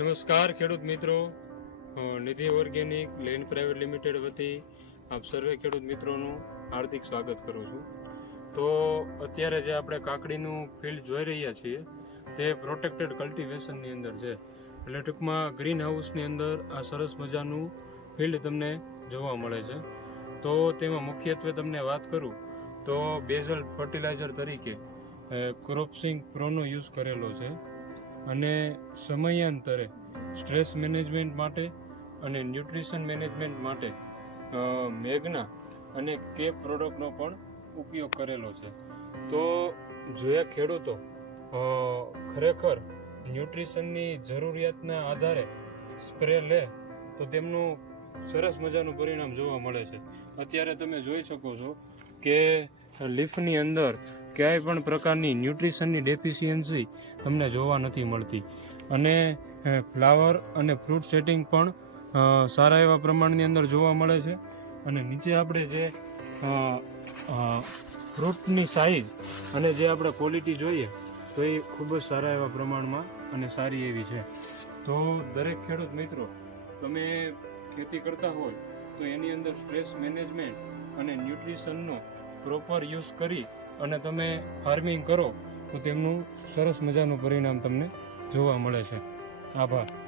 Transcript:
નમસ્કાર, ખેડૂત મિત્રો. Nidhi organic land private limited વતી આપ સર્વે ખેડૂત મિત્રોનું હાર્દિક સ્વાગત કરું છું. તો અત્યારે જે આપણે કાકડીનું ફિલ્ડ જોઈ રહ્યા છીએ, તે પ્રોટેક્ટેડ કલ્ટિવેશનની અંદર છે. એટલે ટૂંકમાં ગ્રીન હાઉસની અંદર આ સરસ મજાનું ફિલ્ડ તમને જોવા મળે છે. તો તેમાં મુખ્યત્વે તમને વાત કરું, તો બેઝલ ફર્ટિલાઇઝર તરીકે ક્રોપસિંગ પ્રોનો યુઝ કરેલો છે. અને સમયાંતરે સ્ટ્રેસ મેનેજમેન્ટ માટે અને ન્યુટ્રિશન મેનેજમેન્ટ માટે મેઘના અને કે પ્રોડક્ટનો પણ ઉપયોગ કરેલો છે. તો જે ખેડૂતો ખરેખર ન્યુટ્રિશનની જરૂરિયાતના આધારે સ્પ્રે લે તો તેમનું સરસ મજાનું પરિણામ જોવા મળે છે. અત્યારે તમે જોઈ શકો છો કે લીફની અંદર ક્યાંય પણ પ્રકારની ન્યુટ્રિશનની ડેફિશિયન્સી તમને જોવા નથી મળતી. અને ફ્લાવર અને ફ્રૂટ સેટિંગ પણ સારા એવા પ્રમાણની અંદર જોવા મળે છે. અને નીચે આપણે જે ફ્રૂટની સાઇઝ અને જે આપણે ક્વોલિટી જોઈએ, તો એ ખૂબ જ સારા એવા પ્રમાણમાં અને સારી એવી છે. તો દરેક ખેડૂત મિત્રો, તમે ખેતી કરતા હોય, તો એની અંદર સ્ટ્રેસ મેનેજમેન્ટ અને ન્યુટ્રિશનનો પ્રોપર યુઝ કરી અને તમે ફાર્મિંગ કરો તો તેમનું સરસ મજાનું પરિણામ તમને જોવા મળે છે. આભાર.